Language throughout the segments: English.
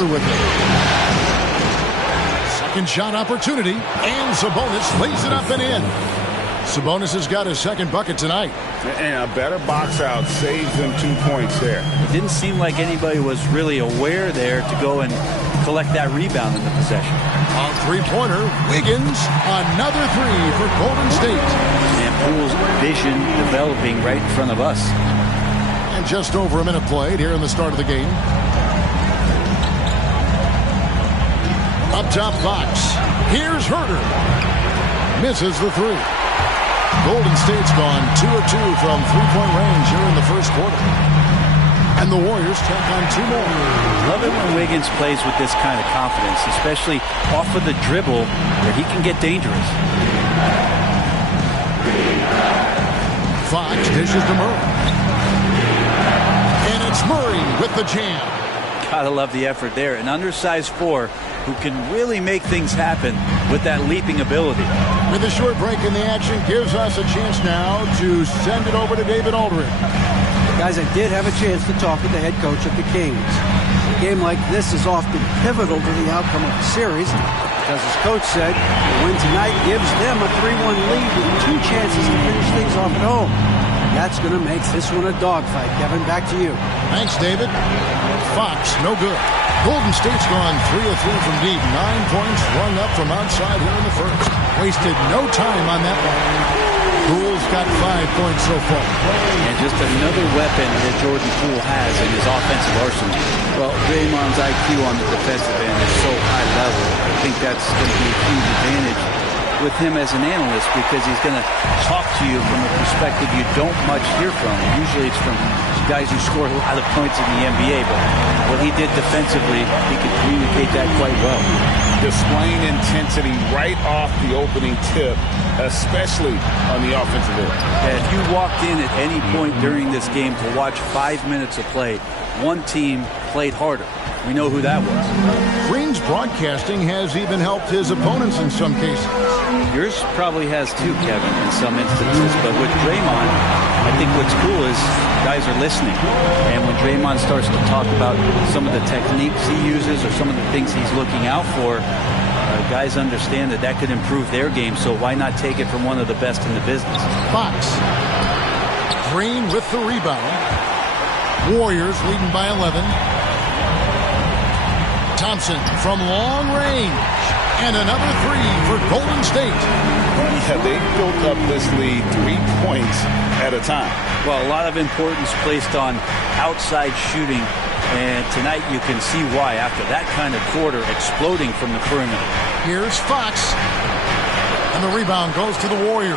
Porter with it. Second shot opportunity, and Sabonis lays it up and in. Sabonis has got his second bucket tonight. And a better box out saves them 2 points there. It didn't seem like anybody was really aware there to go and collect that rebound in the possession. On three-pointer, Wiggins, another three for Golden State. And Poole's vision developing right in front of us. And just over a minute played here in the start of the game. Up top, Fox. Here's Herter. Misses the three. Golden State's gone 2 of 2 from three-point range here in the first quarter. And the Warriors tack on 2 more. Love it when Wiggins plays with this kind of confidence, especially off of the dribble where he can get dangerous. Fox dishes to Murray. And it's Murray with the jam. Gotta love the effort there. An undersized 4 who can really make things happen with that leaping ability. With a short break in the action, gives us a chance now to send it over to David Aldridge. Guys, I did have a chance to talk with the head coach of the Kings. A game like this is often pivotal to the outcome of the series because, as coach said, the win tonight gives them a 3-1 lead with 2 chances to finish things off at home. That's going to make this one a dogfight. Kevin, back to you. Thanks, David. Fox, no good. Golden State's gone 3 of 3 from deep. 9 points rung up from outside here in the first. Wasted no time on that one. Poole's got 5 points so far. And just another weapon that Jordan Poole has in his offensive arsenal. Well, Draymond's IQ on the defensive end is so high level. I think that's going to be a huge advantage with him as an analyst because he's going to talk to you from a perspective you don't much hear from. Usually it's from guys who score a lot of points in the NBA, but what he did defensively, he could communicate that quite well. Displaying intensity right off the opening tip, especially on the offensive end. If you walked in at any point during this game to watch 5 minutes of play, one team played harder. We know who that was. Green's broadcasting has even helped his opponents in some cases. Yours probably has too, Kevin, in some instances. But with Draymond, I think what's cool is guys are listening. And when Draymond starts to talk about some of the techniques he uses or some of the things he's looking out for, guys understand that that could improve their game. So why not take it from one of the best in the business? Fox. Green with the rebound. Warriors leading by 11. Thompson from long range. And another three for Golden State. Yeah, they built up this lead 3 points at a time. Well, a lot of importance placed on outside shooting. And tonight you can see why after that kind of quarter exploding from the perimeter. Here's Fox. And the rebound goes to the Warriors.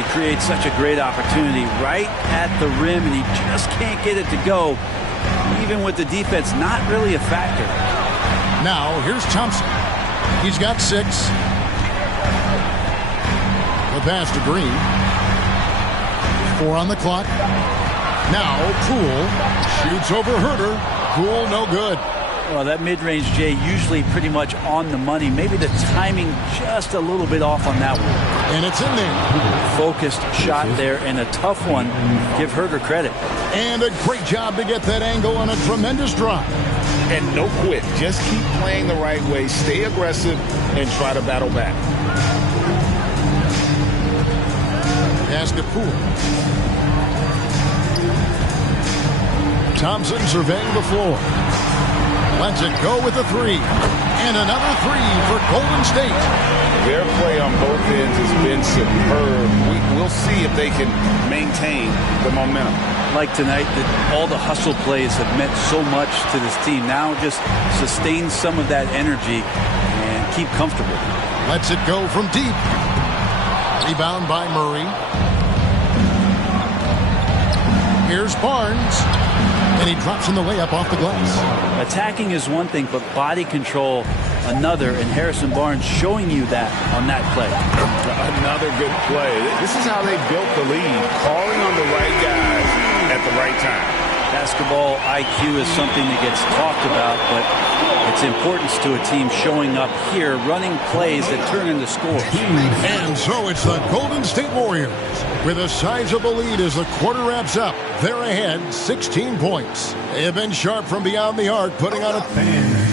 He creates such a great opportunity right at the rim, and he just can't get it to go. Even with the defense not really a factor. Now, here's Thompson. He's got 6. The pass to Green. 4 on the clock. Now, Poole shoots over Herter. Poole, no good. Well, that mid-range, Jay, usually pretty much on the money. Maybe the timing just a little bit off on that one. And it's in there. Focused shot there and a tough one. Give Herter credit. And a great job to get that angle on a tremendous drive. And no quit. Just keep playing the right way. Stay aggressive and try to battle back. Pass to Poole. Thompson surveying the floor. Lets it go with a 3. And another 3 for Golden State. Their play on both ends has been superb. We'll see if they can maintain the momentum. Like tonight, that all the hustle plays have meant so much to this team. Now just sustain some of that energy and keep comfortable. Lets it go from deep. Rebound by Murray. Here's Barnes. And he drops in the layup off the glass. Attacking is one thing, but body control another, and Harrison Barnes showing you that on that play. Another good play. This is how they built the lead, calling on the right guys at the right time. Basketball IQ is something that gets talked about, but its importance to a team showing up here, running plays that turn into scores. And so it's the Golden State Warriors with a sizable lead as the quarter wraps up. They're ahead 16 points. They have been sharp from beyond the arc, putting on a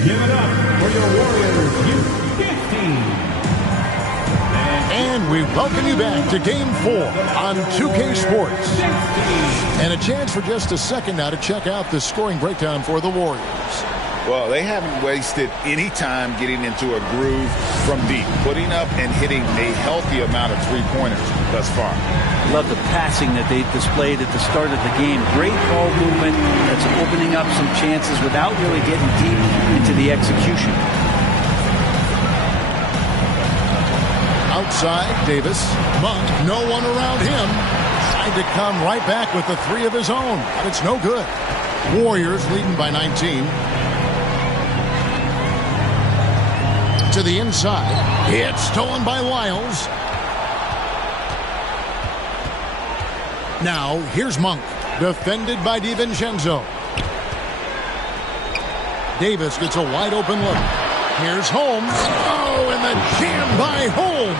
Give it up for your Warriors Youth 15. And we welcome you back to Game 4 on 2K Sports. And a chance for just a second now to check out the scoring breakdown for the Warriors. Well, they haven't wasted any time getting into a groove from deep, putting up and hitting a healthy amount of three-pointers thus far. Love the passing that they displayed at the start of the game. Great ball movement that's opening up some chances without really getting deep into the execution. Outside, Davis. Monk, no one around him. Tried to come right back with the three of his own, but it's no good. Warriors leading by 19. To the inside. It's stolen by Lyles. Now, here's Monk. Defended by DiVincenzo. Davis gets a wide open look. Here's Holmes. Oh, and the jam by Holmes.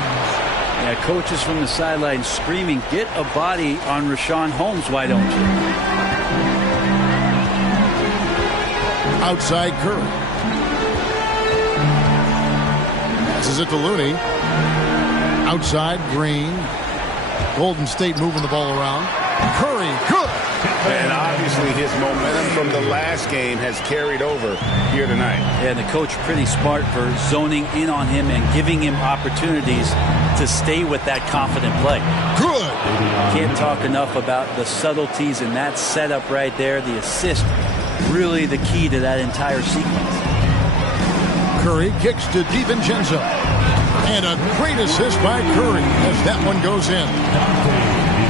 Yeah, coaches from the sideline screaming, get a body on Richaun Holmes, why don't you? Outside Curry. Passes it to Looney. Outside Green. Golden State moving the ball around. Curry, good. And obviously his momentum from the last game has carried over here tonight. Yeah, and the coach pretty smart for zoning in on him and giving him opportunities to stay with that confident play. Good. Can't talk enough about the subtleties in that setup right there. The assist, really the key to that entire sequence. Curry kicks to DiVincenzo. And a great assist by Curry as that one goes in.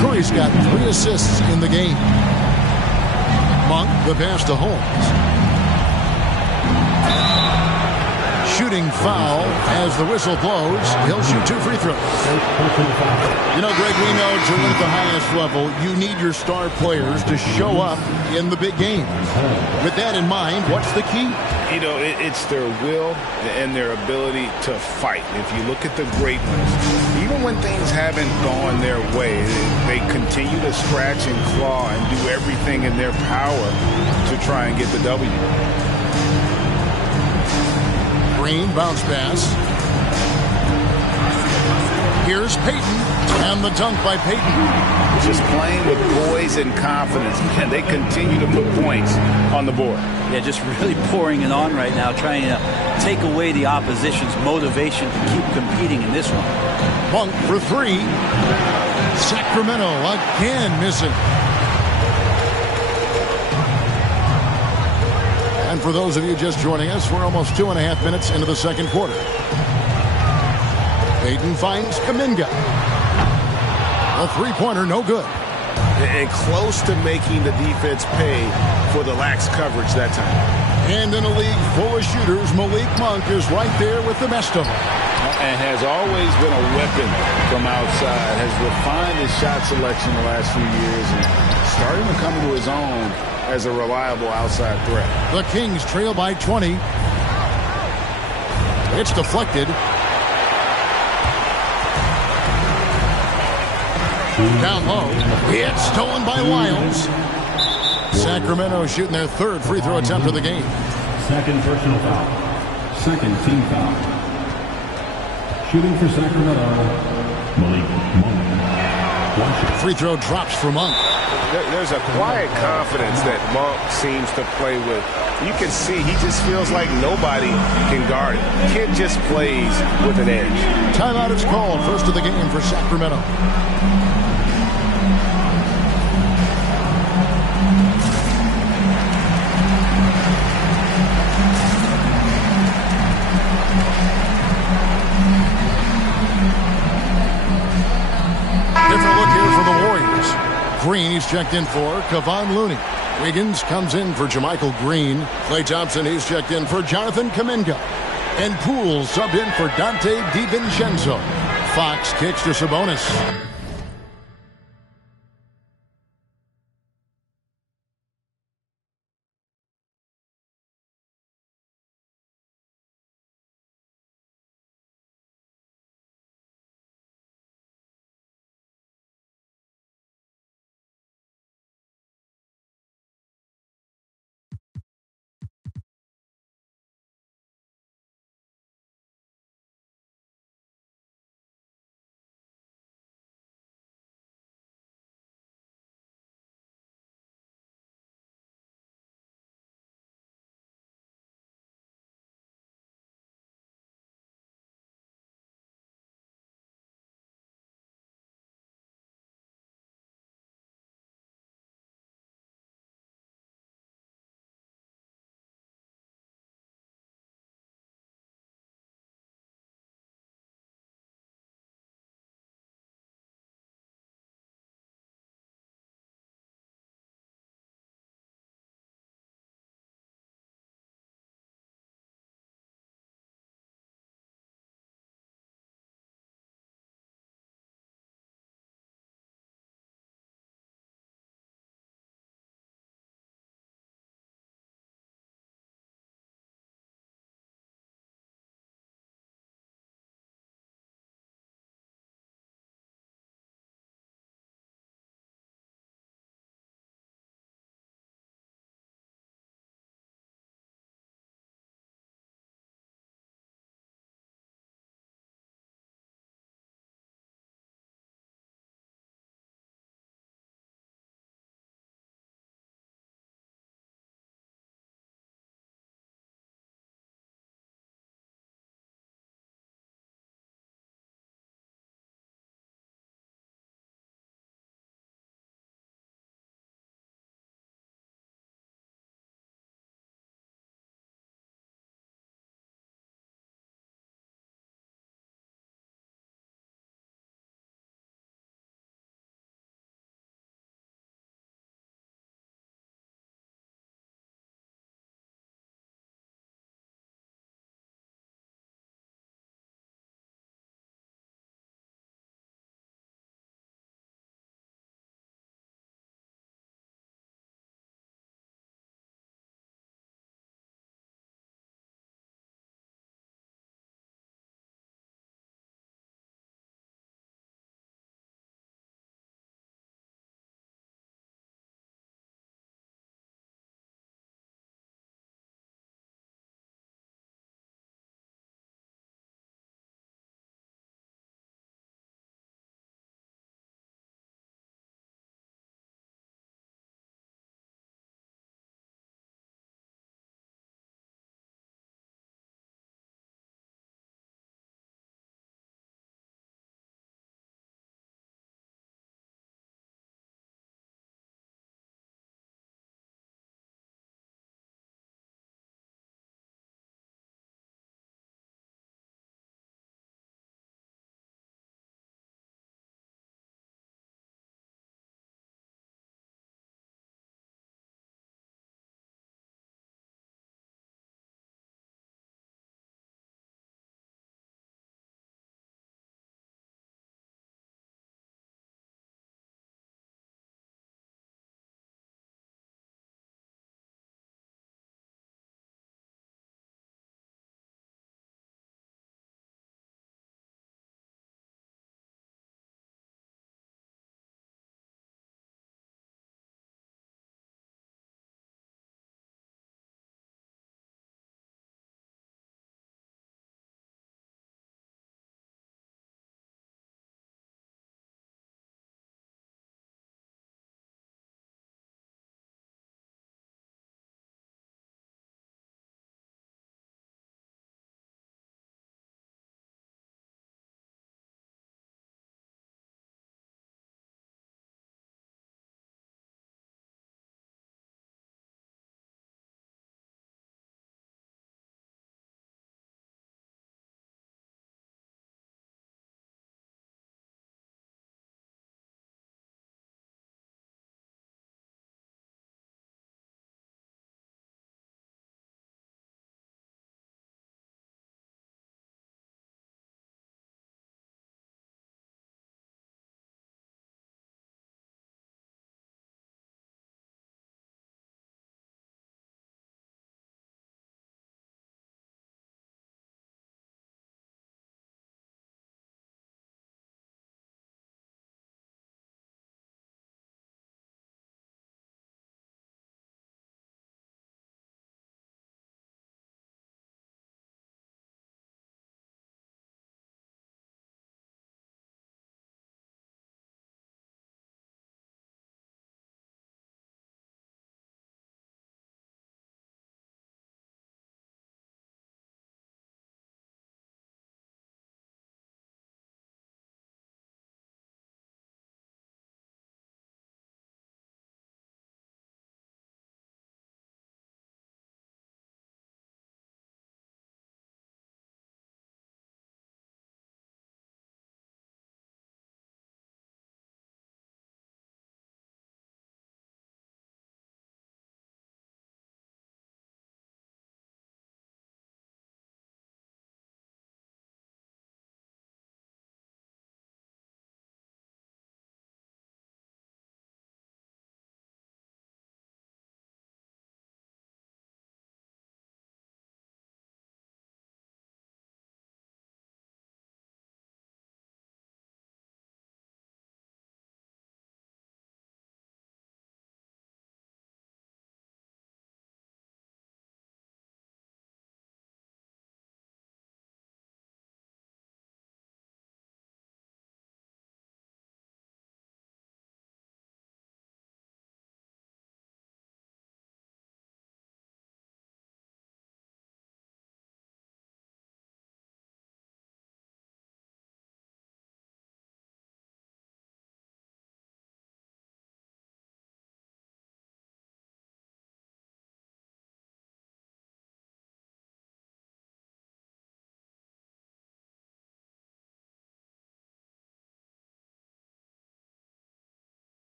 Curry's got 3 assists in the game. Monk, the pass to Holmes. Shooting foul as the whistle blows. He'll shoot 2 free throws. You know, Greg, we know to win at the highest level, you need your star players to show up in the big games. With that in mind, what's the key? You know, it's their will and their ability to fight. If you look at the great ones, even when things haven't gone their way, they continue to scratch and claw and do everything in their power to try and get the W. Green, bounce pass. Here's Payton, and the dunk by Payton. Just playing with poise and confidence, and they continue to put points on the board. Yeah, just really pouring it on right now, trying to take away the opposition's motivation to keep competing in this one. Monk for 3. Sacramento again missing. And for those of you just joining us, we're almost 2.5 minutes into the second quarter. Payton finds Kuminga. A three-pointer, no good. And close to making the defense pay for the lax coverage that time. And in a league full of shooters, Malik Monk is right there with the best of them. And has always been a weapon from outside. Has refined his shot selection the last few years and starting to come into his own as a reliable outside threat. The Kings trail by 20. It's deflected. Down low. It's stolen by Lyles. Sacramento shooting their 3rd free throw attempt of the game. Second personal foul. Second team foul. Shooting for Sacramento, Malik Monk. Free throw drops for Monk. There's a quiet confidence that Monk seems to play with. You can see he just feels like nobody can guard it. Kid just plays with an edge. Timeout is called. First of the game for Sacramento. Different look here for the Warriors. Green, he's checked in for Kevon Looney. Wiggins comes in for JaMychal Green. Klay Thompson, he's checked in for Jonathan Kuminga. And Poole subbed in for Dante DiVincenzo. Fox kicks to Sabonis.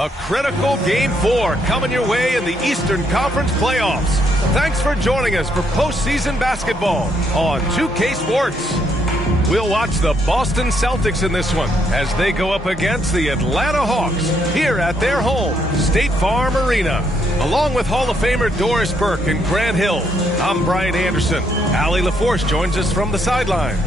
A critical Game 4 coming your way in the Eastern Conference playoffs. Thanks for joining us for postseason basketball on 2K Sports. We'll watch the Boston Celtics in this one as they go up against the Atlanta Hawks here at their home, State Farm Arena. Along with Hall of Famer Doris Burke and Grant Hill, I'm Brian Anderson. Allie LaForce joins us from the sidelines.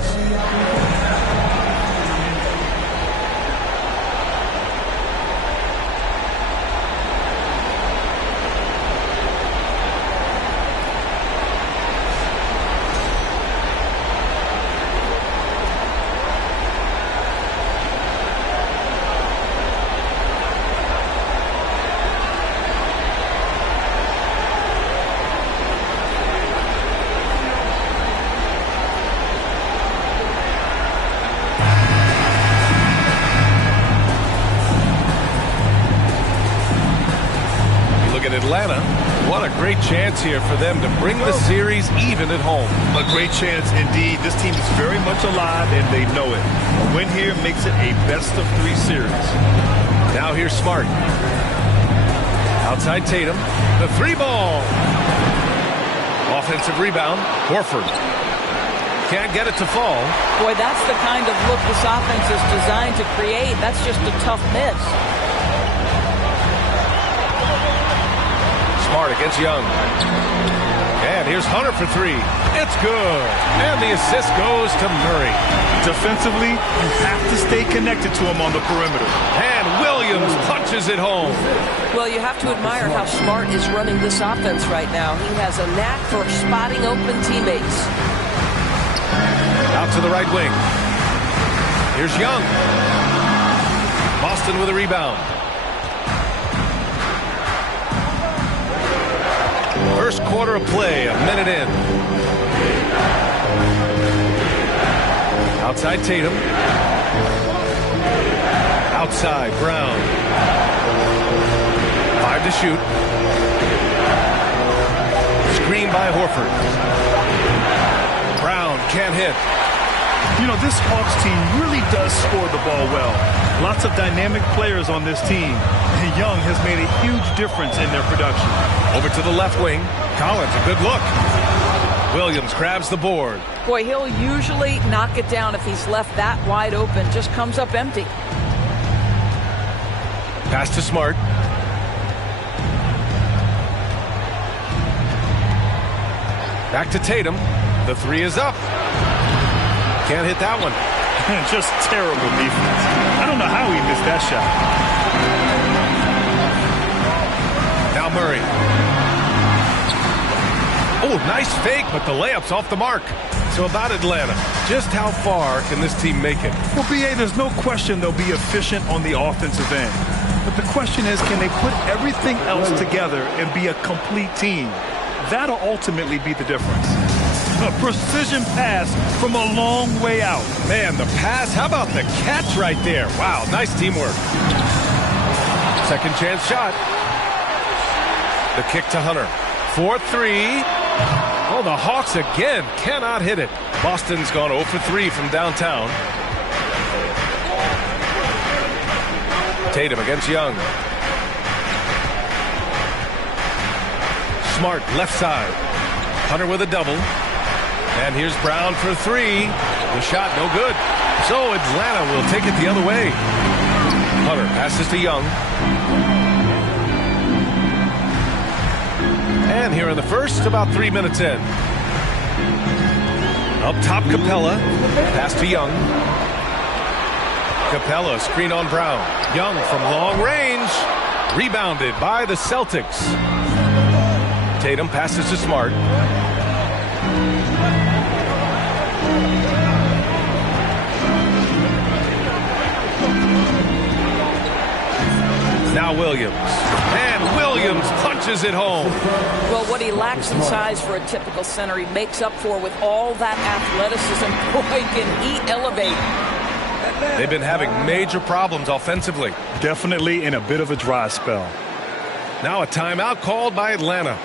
Atlanta, what a great chance here for them to bring the series even at home. A great chance indeed. This team is very much alive and they know it. A win here makes it a best-of-3 series. Now here's Smart. Outside Tatum, the 3-ball. Offensive rebound, Horford. Can't get it to fall. Boy, that's the kind of look this offense is designed to create. That's just a tough miss. Smart against Young. And here's Hunter for 3. It's good. And the assist goes to Murray. Defensively, you have to stay connected to him on the perimeter. And Williams punches it home. Well, you have to admire how Smart is running this offense right now. He has a knack for spotting open teammates. Out to the right wing. Here's Young. Boston with a rebound. First quarter of play, a minute in. Outside Tatum. Outside Brown. 5 to shoot. Screen by Horford. Brown can't hit. You know, this Hawks team really does score the ball well. Lots of dynamic players on this team. And Young has made a huge difference in their production. Over to the left wing. Collins, a good look. Williams grabs the board. Boy, he'll usually knock it down if he's left that wide open. Just comes up empty. Pass to Smart. Back to Tatum. The 3 is up. Can't hit that one. Just terrible defense. I don't know how he missed that shot. Now Murray. Oh, nice fake, but the layup's off the mark. So about Atlanta, just how far can this team make it? Well, B.A., there's no question they'll be efficient on the offensive end. But the question is, can they put everything else together and be a complete team? That'll ultimately be the difference. A precision pass from a long way out. Man, the pass, how about the catch right there? Wow, nice teamwork. Second chance shot. The kick to Hunter. 4-3. Oh, the Hawks again cannot hit it. Boston's gone 0 for 3 from downtown. Tatum against Young. Smart left side. Hunter with a double. And here's Brown for 3. The shot no good. So Atlanta will take it the other way. Hunter passes to Young. And here in the first, about 3 minutes in. Up top, Capella. Pass to Young. Capella, screen on Brown. Young from long range. Rebounded by the Celtics. Tatum passes to Smart. Now Williams. And Williams punches it home. Well, what he lacks in size for a typical center, he makes up for with all that athleticism. Boy, can he elevate. They've been having major problems offensively. Definitely in a bit of a dry spell. Now a timeout called by Atlanta.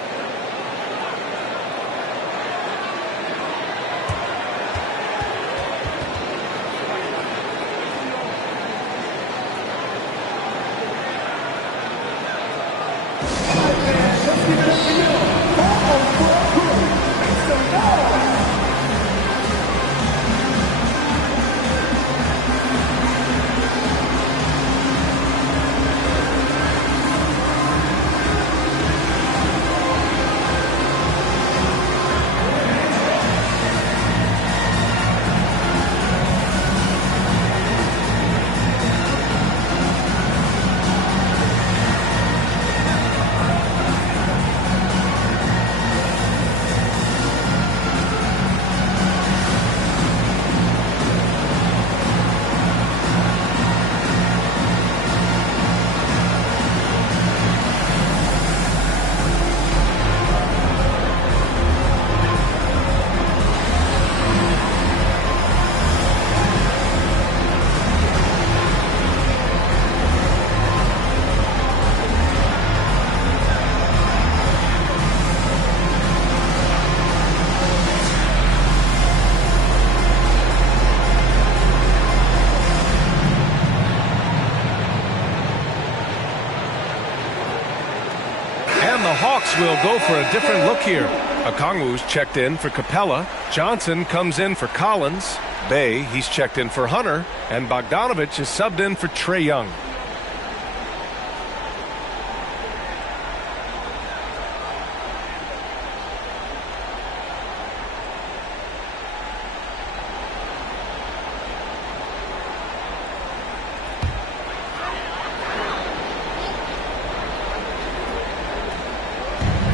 Will go for a different look here. Okongwu's checked in for Capella. Johnson comes in for Collins. Bay, he's checked in for Hunter. And Bogdanovich is subbed in for Trae Young.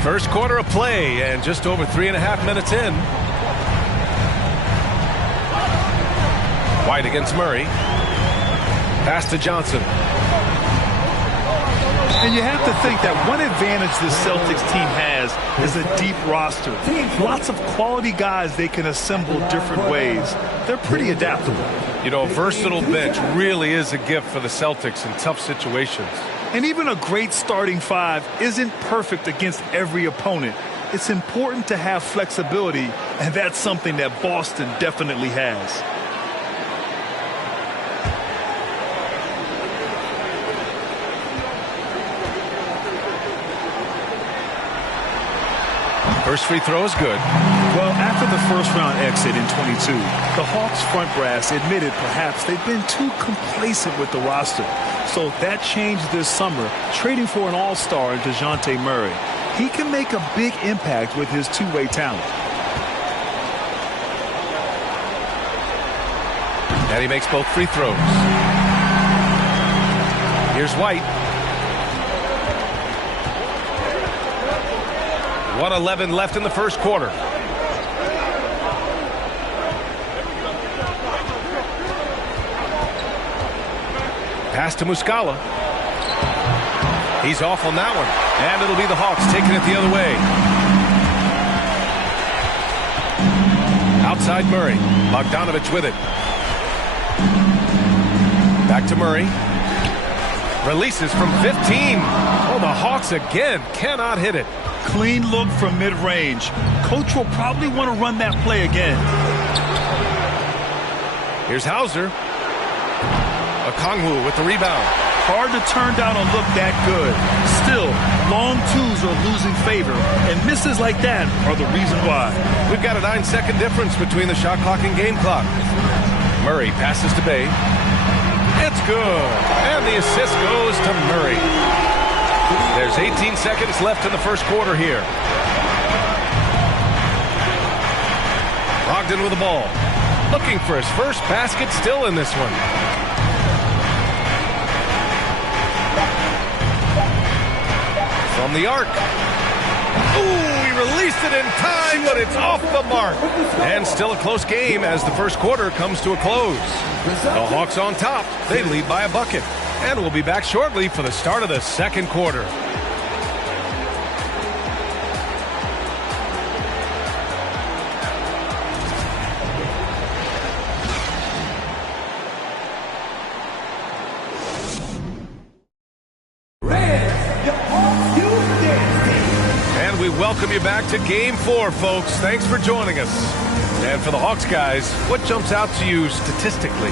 First quarter of play and just over 3.5 minutes in. White against Murray. Pass to Johnson. And you have to think that one advantage the Celtics team has is a deep roster. Lots of quality guys they can assemble different ways. They're pretty adaptable. You know, a versatile bench really is a gift for the Celtics in tough situations. And even a great starting five isn't perfect against every opponent. It's important to have flexibility, and that's something that Boston definitely has. First free throw is good. Well, after the first round exit in 22, the Hawks front brass admitted perhaps they've been too complacent with the roster. So that changed this summer, trading for an all-star in DeJounte Murray. He can make a big impact with his two-way talent. And he makes both free throws. Here's White. 1:11 left in the first quarter. Pass to Muscala. He's off on that one. And it'll be the Hawks taking it the other way. Outside Murray. Bogdanovich with it. Back to Murray. Releases from 15. Oh, the Hawks again cannot hit it. Clean look from mid-range. Coach will probably want to run that play again. Here's Hauser. Okongwu with the rebound. Hard to turn down a look that good. Still, long twos are losing favor, and misses like that are the reason why. We've got a 9-second difference between the shot clock and game clock. Murray passes to Bay. It's good. And the assist goes to Murray. There's 18 seconds left in the first quarter here. Brogdon with the ball. Looking for his first basket, still in this one. From the arc. Ooh, he released it in time, but it's off the mark. And still a close game as the first quarter comes to a close. The Hawks on top. They lead by a bucket. And we'll be back shortly for the start of the second quarter. Welcome you back to Game 4, folks. Thanks for joining us. And for the Hawks guys, what jumps out to you statistically?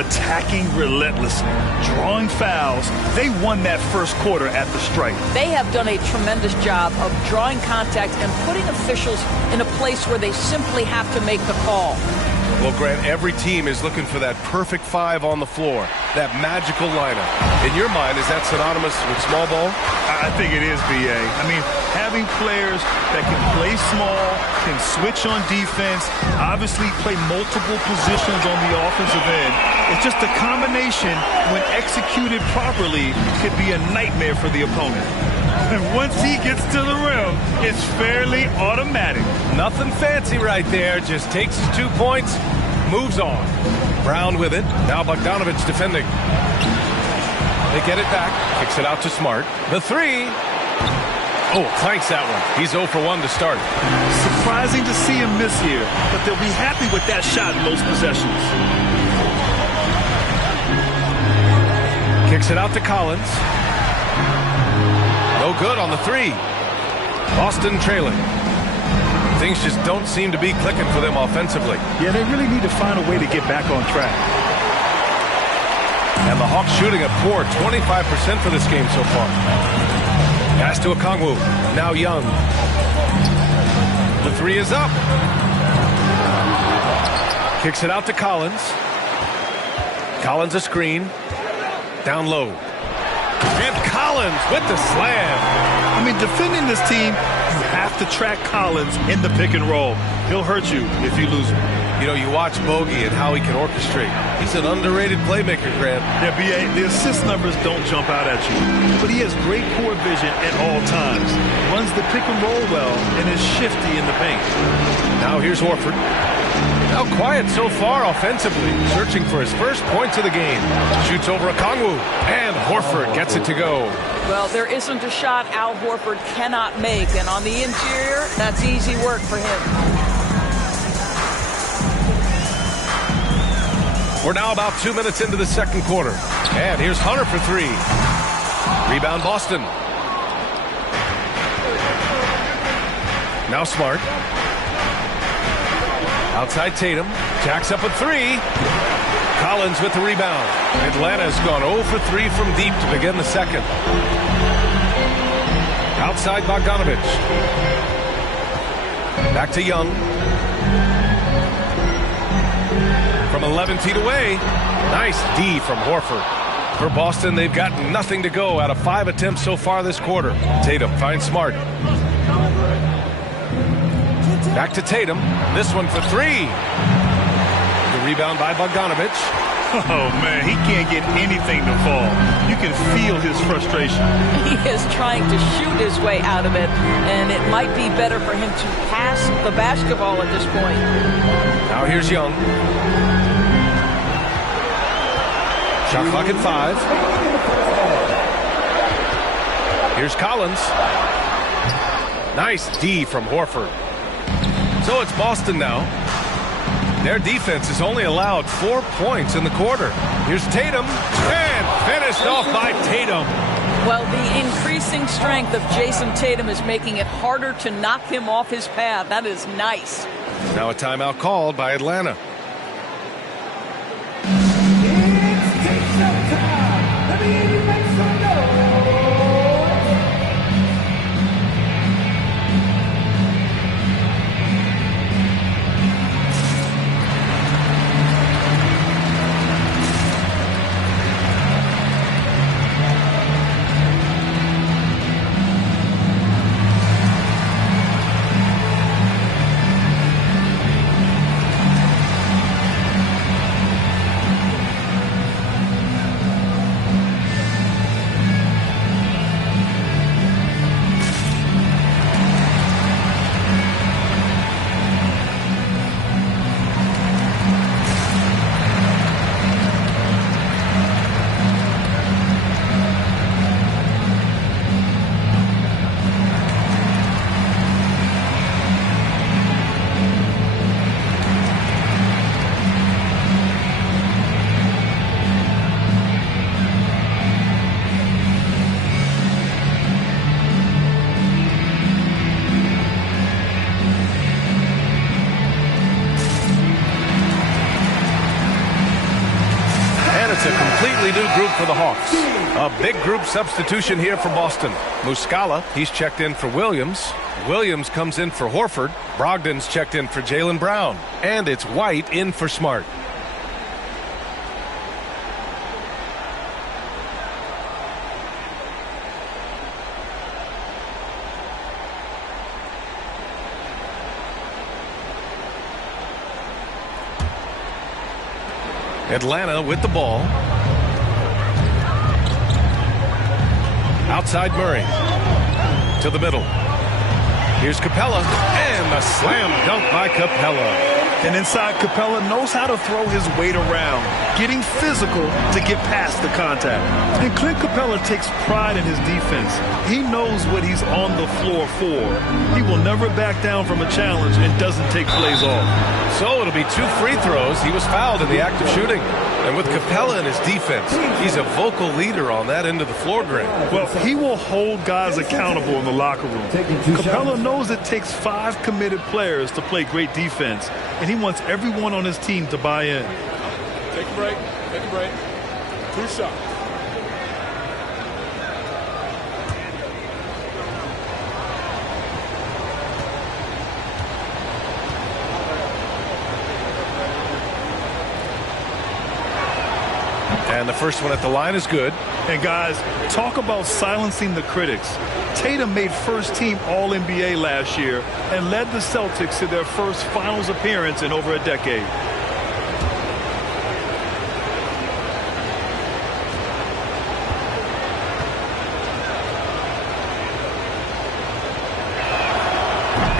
attacking relentlessly, drawing fouls. They won that first quarter at the stripe. They have done a tremendous job of drawing contact and putting officials in a place where they simply have to make the call. Well, Grant, every team is looking for that perfect five on the floor, that magical lineup. In your mind, is that synonymous with small ball? I think it is, B.A. I mean, having players that can play small, can switch on defense, obviously play multiple positions on the offensive end. It's just a combination, when executed properly, could be a nightmare for the opponent. And once he gets to the rim, it's fairly automatic. Nothing fancy right there. Just takes his 2 points, moves on. Brown with it. Now Bogdanovic defending. They get it back. Kicks it out to Smart. The three. Oh, clanks that one. He's 0 for 1 to start. Surprising to see him miss here, but they'll be happy with that shot in most possessions. Kicks it out to Collins. No good on the three. Boston trailing. Things just don't seem to be clicking for them offensively. Yeah, they really need to find a way to get back on track. And the Hawks shooting a poor 25% for this game so far. Pass to Okongwu. Now Young. The three is up. Kicks it out to Collins. Collins a screen. Down low. And Collins with the slam. I mean, defending this team, you have to track Collins in the pick and roll. He'll hurt you if you lose him. You know, you watch Bogey and how he can orchestrate. He's an underrated playmaker, Grant. Yeah, B.A., the assist numbers don't jump out at you, but he has great core vision at all times. Runs the pick and roll well and is shifty in the paint. Now here's Horford. Now quiet so far offensively, searching for his first points of the game. Shoots over Okongwu, and Horford gets it to go. Well, there isn't a shot Al Horford cannot make, and on the interior, that's easy work for him. We're now about 2 minutes into the second quarter. And here's Hunter for three. Rebound Boston. Now Smart. Outside Tatum. Jacks up a three. Collins with the rebound. Atlanta's gone 0 for 3 from deep to begin the second. Outside Bogdanovic. Back to Young. From 11 feet away. Nice D from Horford. For Boston, they've got nothing to go out of 5 attempts so far this quarter. Tatum finds Smart. Back to Tatum. This one for three. The rebound by Bogdanovic. Oh, man, he can't get anything to fall. You can feel his frustration. He is trying to shoot his way out of it, and it might be better for him to pass the basketball at this point. Now here's Young. Shot clock at 5. Here's Collins. Nice D from Horford. So it's Boston now. Their defense has only allowed 4 points in the quarter. Here's Tatum, and finished off by Tatum. Well, the increasing strength of Jason Tatum is making it harder to knock him off his path. That is nice. Now a timeout called by Atlanta. for the Hawks. A big group substitution here for Boston. Muscala, he's checked in for Williams. Williams comes in for Horford. Brogdon's checked in for Jaylen Brown. And it's White in for Smart. Atlanta with the ball. Outside Murray. To the middle. Here's Capella. And a slam dunk by Capella. And inside, Capella knows how to throw his weight around, getting physical to get past the contact. And Clint Capella takes pride in his defense. He knows what he's on the floor for. He will never back down from a challenge and doesn't take plays off. So it'll be 2 free throws. He was fouled in the act of shooting. And with Capella in his defense, he's a vocal leader on that end of the floor, Greg. Well, he will hold guys accountable in the locker room. Capella knows it takes 5 committed players to play great defense, and he wants everyone on his team to buy in. Take a break. Take a break. 2 shots. And the first one at the line is good. And guys, talk about silencing the critics. Tatum made first team All-NBA last year and led the Celtics to their first finals appearance in over a decade.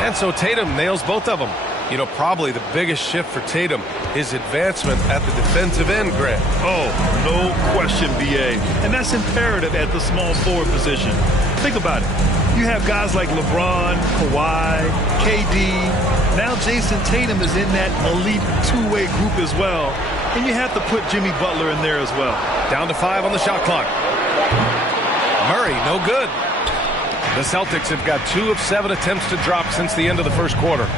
And so Tatum nails both of them. You know, probably the biggest shift for Tatum is advancement at the defensive end, Greg. Oh, no question, B.A. And that's imperative at the small forward position. Think about it. You have guys like LeBron, Kawhi, KD. Now Jason Tatum is in that elite two-way group as well. And you have to put Jimmy Butler in there as well. Down to 5 on the shot clock. Murray, no good. The Celtics have got 2 of 7 attempts to drop since the end of the first quarter.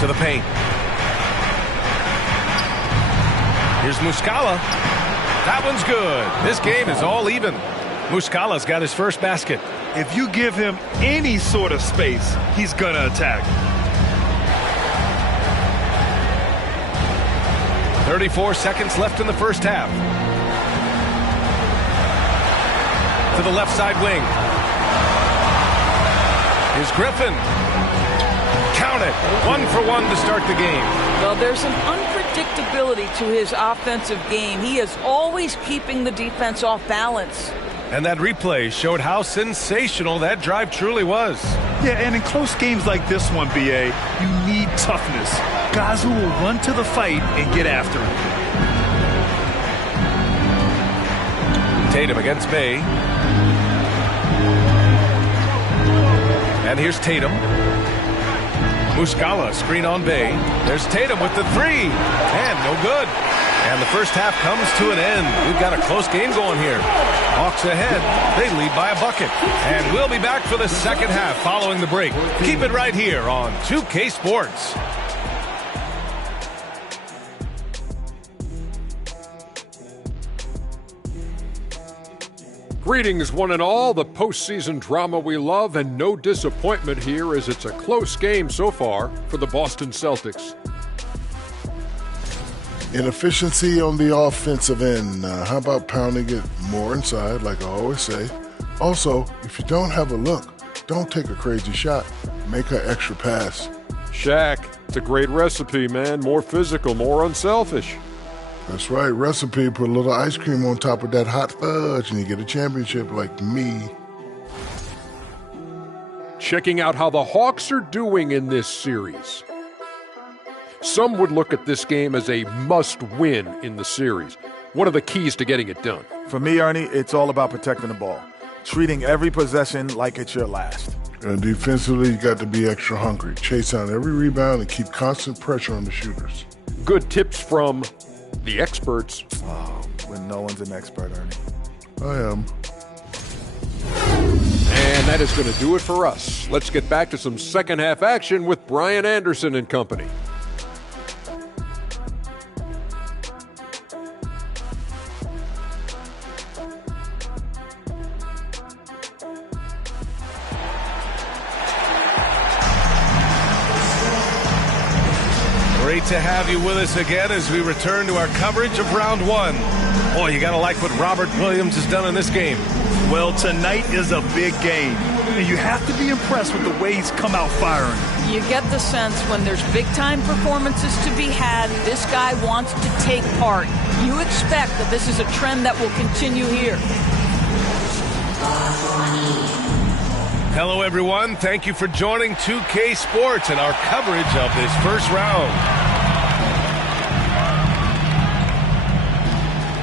To the paint. Here's Muscala. That one's good. This game is all even. Muscala's got his first basket. If you give him any sort of space, he's going to attack. 34 seconds left in the first half. To the left side wing. Here's Griffin. Count it. 1 for 1 to start the game. Well, there's an unpredictability to his offensive game. He is always keeping the defense off balance. And that replay showed how sensational that drive truly was. Yeah, and in close games like this one, B.A., you need toughness. Guys who will run to the fight and get after it. Tatum against Bay. And here's Tatum. Muscala, screen on Bay. There's Tatum with the 3. And no good. And the first half comes to an end. We've got a close game going here. Hawks ahead. They lead by a bucket. And we'll be back for the second half following the break. Keep it right here on 2K Sports. Greetings, one and all. The postseason drama we love, and no disappointment here as it's a close game so far for the Boston Celtics. Inefficiency on the offensive end. How about pounding it more inside, like I always say? Also, if you don't have a look, don't take a crazy shot. Make an extra pass. Shaq, it's a great recipe, man. More physical, more unselfish. That's right. Recipe, put a little ice cream on top of that hot fudge and you get a championship like me. Checking out how the Hawks are doing in this series. Some would look at this game as a must-win in the series. What are the keys to getting it done? For me, Ernie, it's all about protecting the ball. Treating every possession like it's your last. And defensively, you got to be extra hungry. Chase down every rebound and keep constant pressure on the shooters. Good tips from the experts. Oh, when no one's an expert, Ernie. I am. And that is going to do it for us. Let's get back to some second half action with Brian Anderson and company. Great to have you with us again as we return to our coverage of round one. Boy, you got to like what Robert Williams has done in this game. Well, tonight is a big game, and you have to be impressed with the way he's come out firing. You get the sense when there's big-time performances to be had, this guy wants to take part. You expect that this is a trend that will continue here. Hello, everyone. Thank you for joining 2K Sports and our coverage of this first round.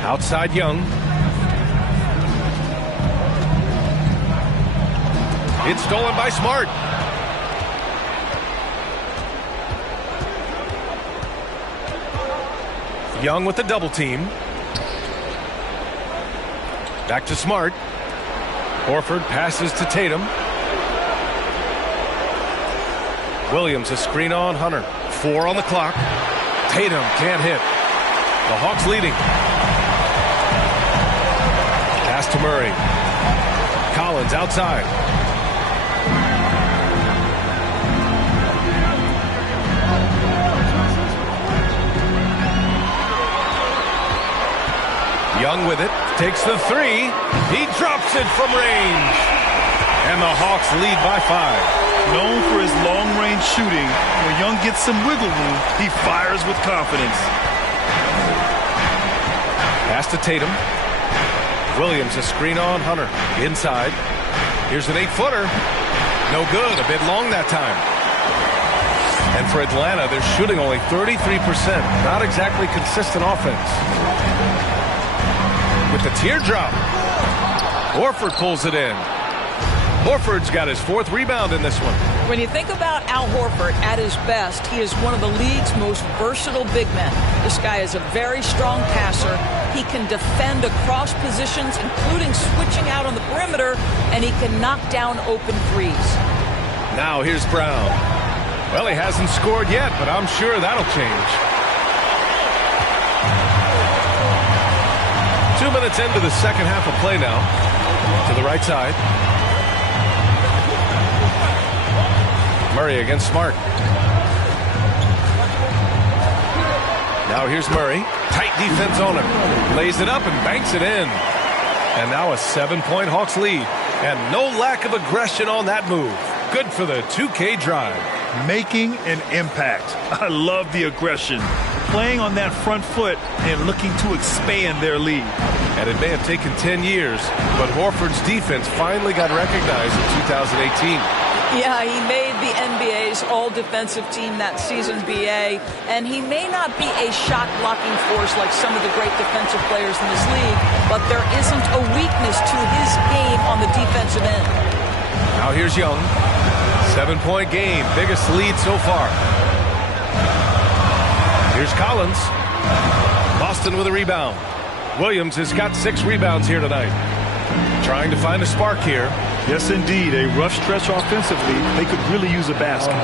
Outside Young. It's stolen by Smart. Young with the double team. Back to Smart. Horford passes to Tatum. Williams a screen on Hunter. 4 on the clock. Tatum can't hit. The Hawks leading. Pass to Murray. Collins outside. Young with it. Takes the 3. He drops it from range. And the Hawks lead by 5. Known for his long-range shooting, when Young gets some wiggle room, he fires with confidence. Pass to Tatum. Williams a screen on Hunter. Inside. Here's an 8-footer. No good. A bit long that time. And for Atlanta, they're shooting only 33%. Not exactly consistent offense. With the teardrop. Horford pulls it in. Horford's got his 4th rebound in this one. When you think about Al Horford at his best, he is one of the league's most versatile big men. This guy is a very strong passer. He can defend across positions, including switching out on the perimeter, and he can knock down open threes. Now here's Brown. Well, he hasn't scored yet, but I'm sure that'll change. 2 minutes into the second half of play now. To the right side. Murray against Smart. Now here's Murray. Tight defense on him. Lays it up and banks it in. And now a 7-point Hawks lead. And no lack of aggression on that move. Good for the 2K drive. Making an impact. I love the aggression. Playing on that front foot and looking to expand their lead. And it may have taken 10 years, but Horford's defense finally got recognized in 2018. Yeah, he made the NBA's all-defensive team that season, BA, and he may not be a shot-blocking force like some of the great defensive players in this league, but there isn't a weakness to his game on the defensive end. Now here's Young. 7-point game, biggest lead so far. Here's Collins. Boston with a rebound. Williams has got 6 rebounds here tonight. Trying to find a spark here. Yes, indeed. A rough stretch offensively. They could really use a basket.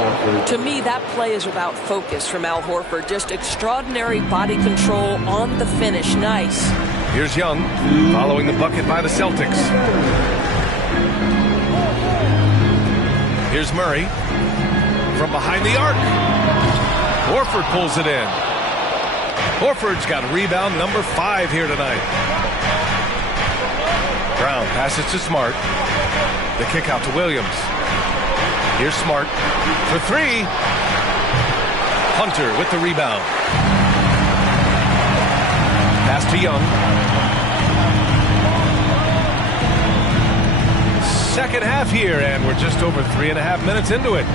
To me, that play is about focus from Al Horford. Just extraordinary body control on the finish. Nice. Here's Young, following the bucket by the Celtics. Here's Murray from behind the arc. Horford pulls it in. Horford's got rebound number 5 here tonight. Brown passes to Smart. The kick out to Williams. Here's Smart for 3. Hunter with the rebound. Pass to Young. Second half here, and we're just over 3.5 minutes into it.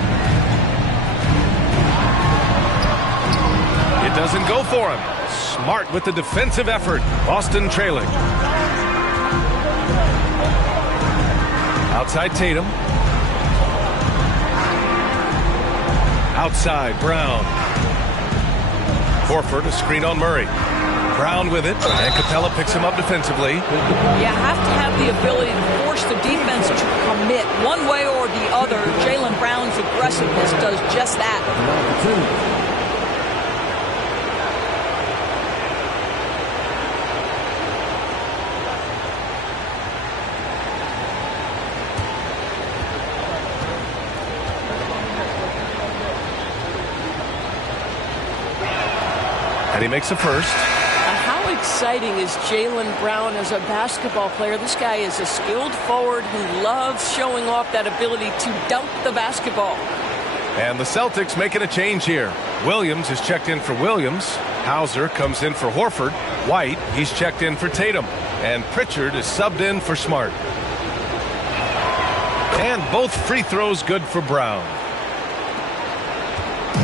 It doesn't go for him. Smart with the defensive effort. Boston trailing. Outside Tatum. Outside Brown. Horford a screen on Murray. Brown with it, and Capella picks him up defensively. You have to have the ability to force the defense to commit one way or the other. Jaylen Brown's aggressiveness does just that. And he makes a first. How exciting is Jaylen Brown as a basketball player? This guy is a skilled forward who loves showing off that ability to dunk the basketball. And the Celtics making a change here. Williams is checked in for Williams. Hauser comes in for Horford. White, he's checked in for Tatum. And Pritchard is subbed in for Smart. And both free throws good for Brown.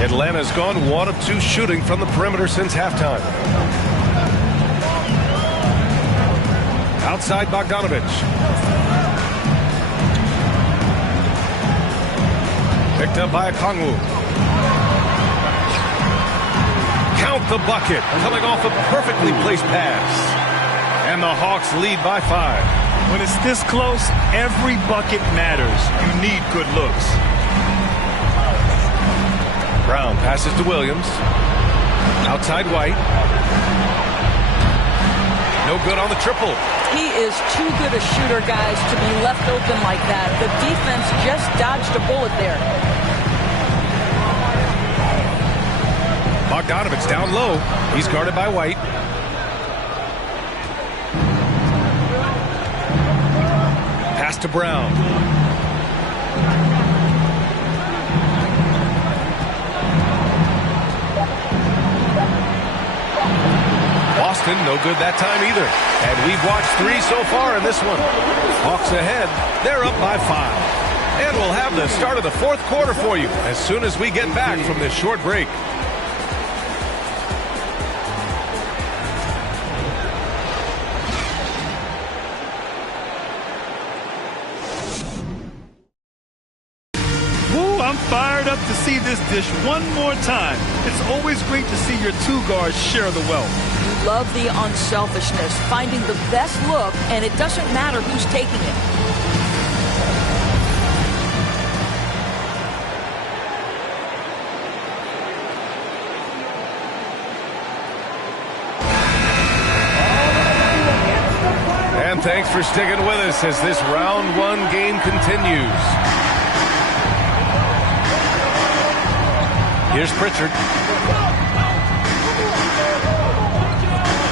Atlanta's gone 1 of 2 shooting from the perimeter since halftime. Outside Bogdanovich. Picked up by Okongwu. Count the bucket. Coming off a perfectly placed pass. And the Hawks lead by 5. When it's this close, every bucket matters. You need good looks. Brown passes to Williams. Outside White. No good on the triple. He is too good a shooter, guys, to be left open like that. The defense just dodged a bullet there. Bogdanovich down low. He's guarded by White. Pass to Brown. Boston, no good that time either. And we've watched 3 so far in this one. Hawks ahead. They're up by 5. And we'll have the start of the 4th quarter for you as soon as we get back from this short break. I'm fired up to see this dish one more time. It's always great to see your 2 guards share the wealth. You love the unselfishness, finding the best look, and it doesn't matter who's taking it. And thanks for sticking with us as this round 1 game continues. Here's Pritchard.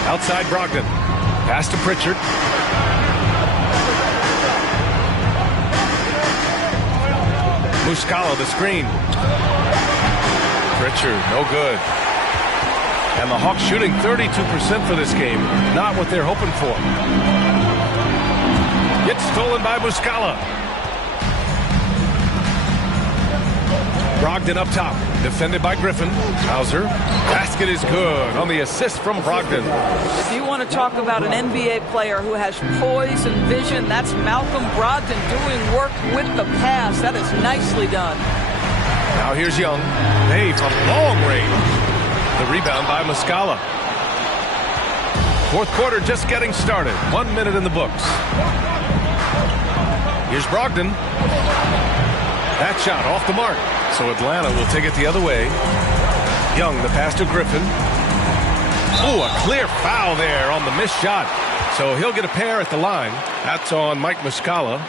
Outside Brogdon. Pass to Pritchard. Muscala the screen. Pritchard, no good. And the Hawks shooting 32% for this game. Not what they're hoping for. Gets stolen by Muscala. Brogdon up top, defended by Griffin. Hauser, basket is good on the assist from Brogdon. If you want to talk about an NBA player who has poise and vision, that's Malcolm Brogdon doing work with the pass. That is nicely done. Now here's Young. Hey, from long range. The rebound by Muscala. 4th quarter just getting started. 1 minute in the books. Here's Brogdon. That shot off the mark. So Atlanta will take it the other way. Young, the pass to Griffin. Oh, a clear foul there on the missed shot. So he'll get a pair at the line. That's on Mike Muscala.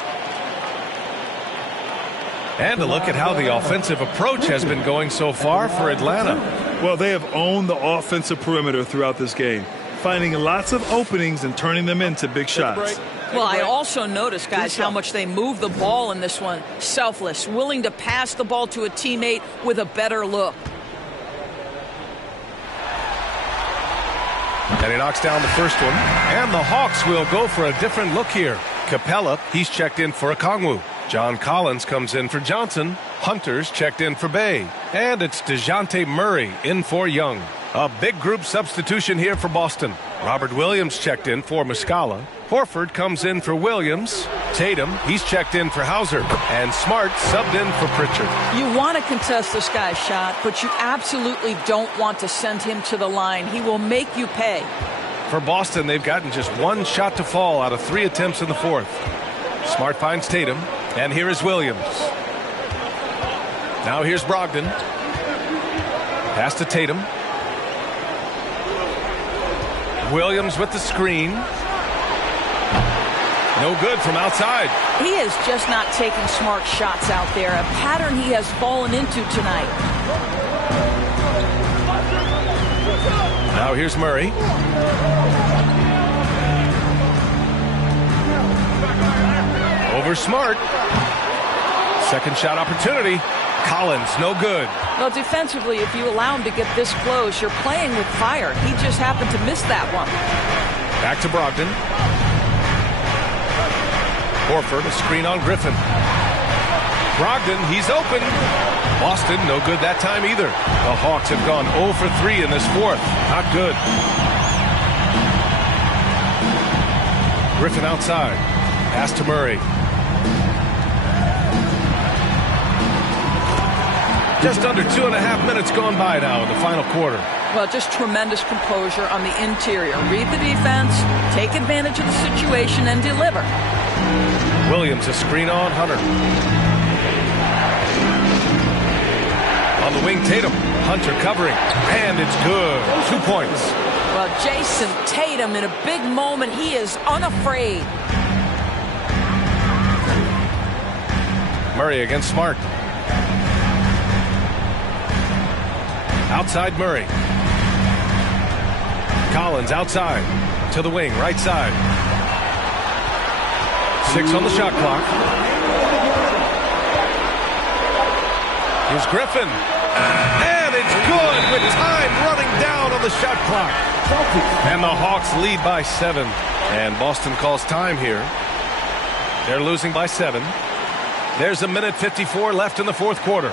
And a look at how the offensive approach has been going so far for Atlanta. Well, they have owned the offensive perimeter throughout this game, finding lots of openings and turning them into big shots. Well, I also noticed, guys, how much they move the ball in this one. Selfless, willing to pass the ball to a teammate with a better look. And he knocks down the first one. And the Hawks will go for a different look here. Capella, he's checked in for Okongwu. John Collins comes in for Johnson. Hunter's checked in for Bay. And it's DeJounte Murray in for Young. A big group substitution here for Boston. Robert Williams checked in for Muscala. Horford comes in for Williams. Tatum, he's checked in for Hauser. And Smart subbed in for Pritchard. You want to contest this guy's shot, but you absolutely don't want to send him to the line. He will make you pay. For Boston, they've gotten just 1 shot to fall out of 3 attempts in the 4th. Smart finds Tatum. And here is Williams. Now here's Brogdon. Pass to Tatum. Williams with the screen. No good from outside. He is just not taking smart shots out there, a pattern he has fallen into tonight. Now here's Murray. Over Smart. Second shot opportunity. Collins, no good. Well, defensively, if you allow him to get this close, you're playing with fire. He just happened to miss that one. Back to Brogdon. Horford, a screen on Griffin. Brogdon, he's open. Boston, no good that time either. The Hawks have gone 0 for 3 in this fourth. Not good. Griffin outside. Pass to Murray. Just under 2.5 minutes gone by now in the final quarter. Well, just tremendous composure on the interior. Read the defense, take advantage of the situation, and deliver. Williams, a screen on Hunter. On the wing, Tatum. Hunter covering, and it's good. 2 points. Well, Jason Tatum in a big moment. He is unafraid. Murray against Smart. Outside Murray. Collins outside. To the wing, right side. 6 on the shot clock. Here's Griffin. And it's good with time running down on the shot clock. And the Hawks lead by 7. And Boston calls time here. They're losing by 7. There's 1:54 left in the fourth quarter.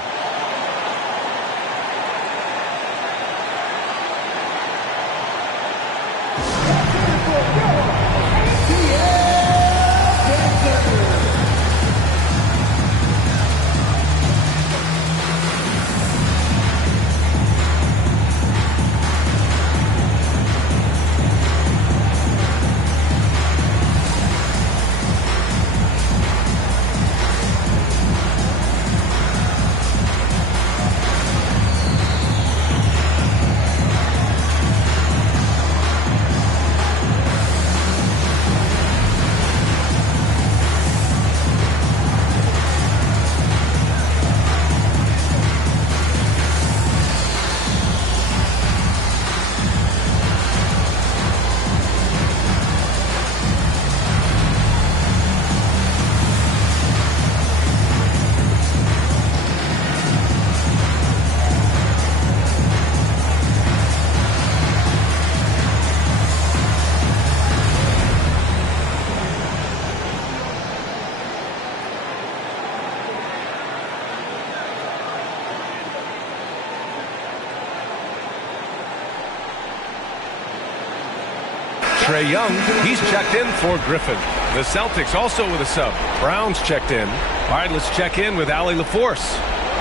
Trae Young, he's checked in for Griffin. The Celtics also with a sub. Brown's checked in. All right, let's check in with Allie LaForce.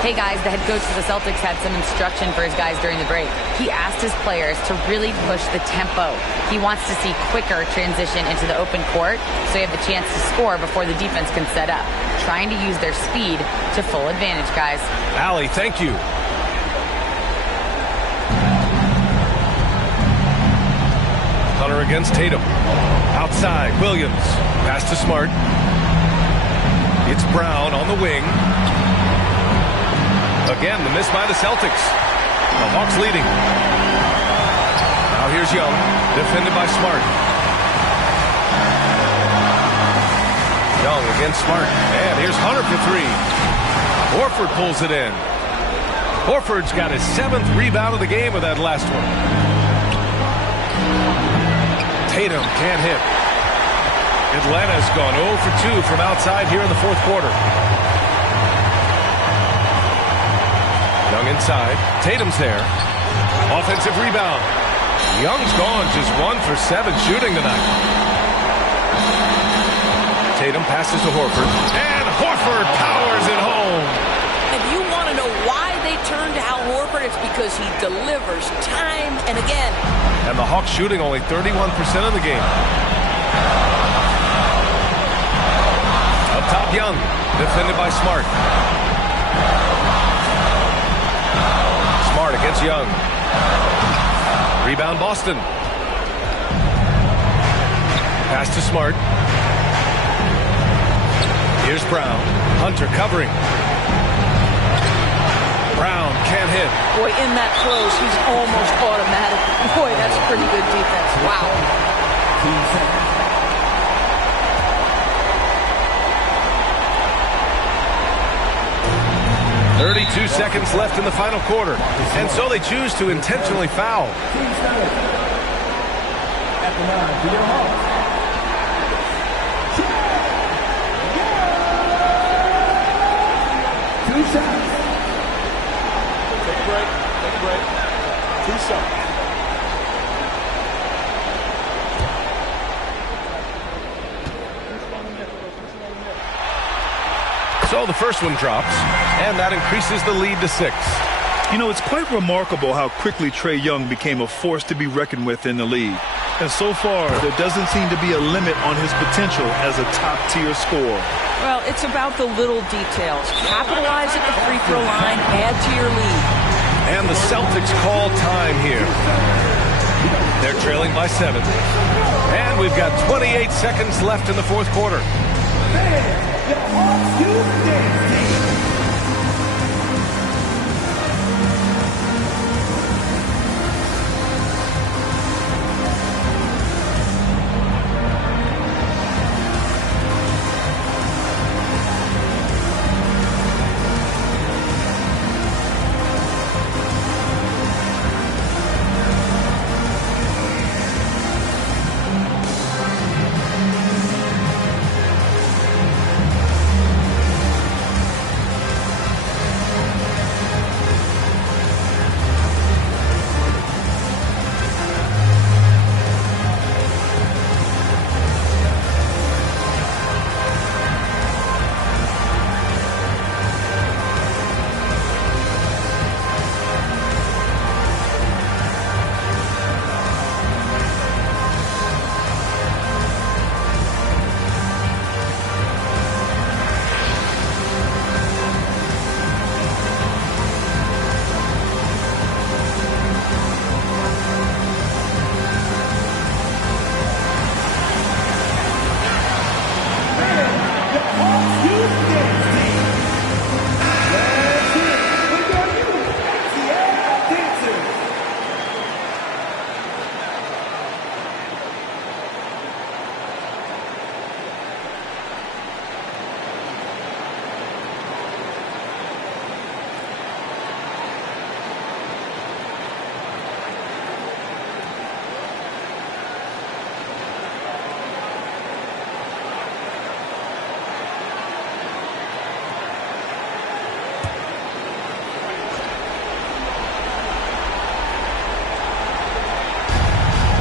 Hey guys, the head coach of the Celtics had some instruction for his guys during the break. He asked his players to really push the tempo. He wants to see quicker transition into the open court so you have the chance to score before the defense can set up. Trying to use their speed to full advantage, guys. Allie, thank you. Hunter against Tatum. Outside, Williams. Pass to Smart. It's Brown on the wing. Again, the miss by the Celtics. The Hawks leading. Now here's Young, defended by Smart. Young against Smart. And here's Hunter for 3. Horford pulls it in. Horford's got his 7th rebound of the game with that last one. Tatum can't hit. Atlanta's gone 0 for 2 from outside here in the fourth quarter. Young inside. Tatum's there. Offensive rebound. Young's gone just 1 for 7 shooting tonight. Tatum passes to Horford. And Horford powers it home. If you want to know why they turn to Al Horford, it's because he delivers time and again. And the Hawks shooting only 31% of the game. Up top, Young. Defended by Smart. Smart against Young. Rebound, Boston. Pass to Smart. Here's Brown. Hunter covering. Brown can't hit. Boy, in that close, he's almost automatic. Boy, that's pretty good defense. Wow. 32 seconds left in the final quarter, and so they choose to intentionally foul. At the line, for your Hawks. Two shots. Take a break. Take a break. 2 shots. So the first one drops, and that increases the lead to 6. You know, it's quite remarkable how quickly Trae Young became a force to be reckoned with in the league. And so far, there doesn't seem to be a limit on his potential as a top-tier scorer. Well, it's about the little details. Capitalize at the free throw line, add to your lead. And the Celtics call time here. They're trailing by 7. And we've got 28 seconds left in the fourth quarter.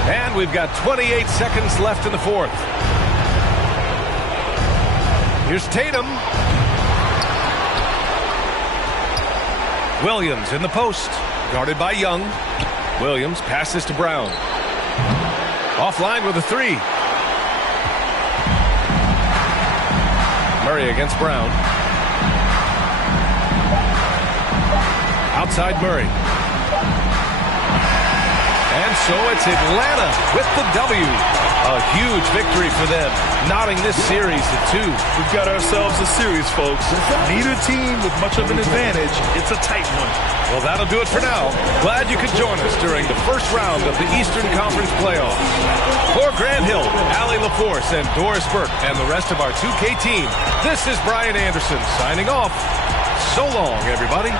And we've got 28 seconds left in the fourth. Here's Tatum. Williams in the post, guarded by Young. Williams passes to Brown. Offline with a 3. Murray against Brown. Outside Murray. And so it's Atlanta with the W. A huge victory for them, knotting this series to 2. We've got ourselves a series, folks. Neither team with much of an advantage. It's a tight one. Well, that'll do it for now. Glad you could join us during the first round of the Eastern Conference playoffs. For Grant Hill, Allie LaForce, and Doris Burke, and the rest of our 2K team, this is Brian Anderson signing off. So long, everybody.